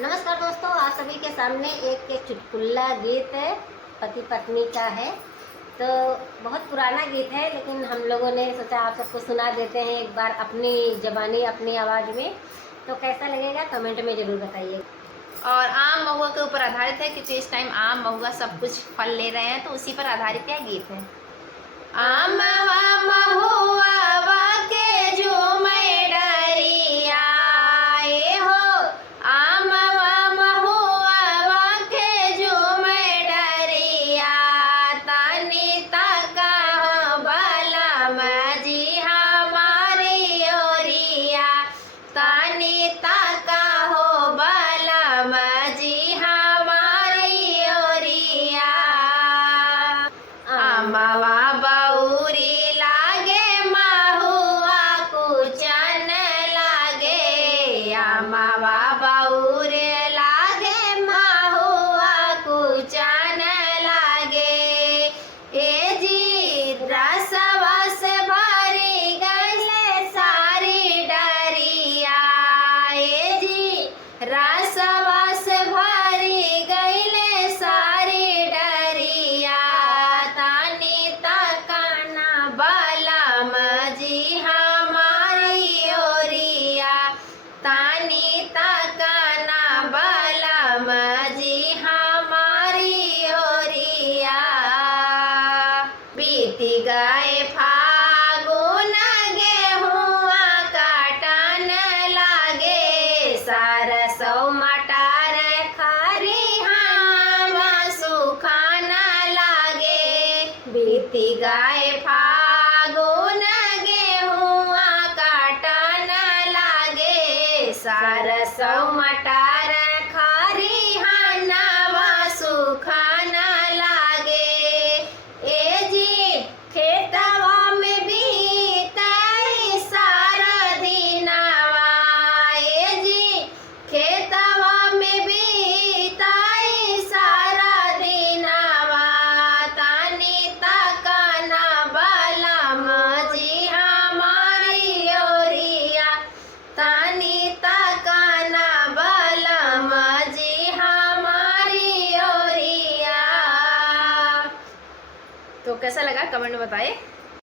नमस्कार दोस्तों, आप सभी के सामने एक चुटकुला गीत पति पत्नी का है। तो बहुत पुराना गीत है, लेकिन हम लोगों ने सोचा आप सबको सुना देते हैं एक बार अपनी ज़बानी अपनी आवाज़ में। तो कैसा लगेगा कमेंट में ज़रूर बताइए। और आम महुआ के ऊपर आधारित है, क्योंकि इस टाइम आम महुआ सब कुछ फल ले रहे हैं, तो उसी पर आधारित यह गीत है। आम महुआ के झूमे डरिया हो, आम महुआ के झूमे डरिया, तनी तका भला मजी हमारी ओरिया, तनी तका हो भला मजी हमारी ओरिया। आमवा बौरी लागे महुआ कुचन लागे, आमवा बौरी लागे महुआ कुचन लागे। ए जी रसवा से भरी गईले सारी डरिया, ए जी रसवा से भरी गईले सारी डरिया, तानी तकाना बाला मजी हमारी ओरिया, तानी तकाना बाला मजी हमारी ओरिया। बीती गए फागुन गेहुआ काटन लागे, सरसों मटर खरिहावा सुखान लागे। बीती गए फागुन गेहुआ काटन लागे, सरसों मटर खरिहानवा सुखान लागे। ए जी खेतवा में बीताई सारा दिनवा, ए जी खेतवा में बीताई सारा दिनवा, तानी तकाना बाला मजी हमारी ओरिया, तानी तकाना बाला मजी हमारी ओरिया। तो कैसा लगा कमेंट में बताइए।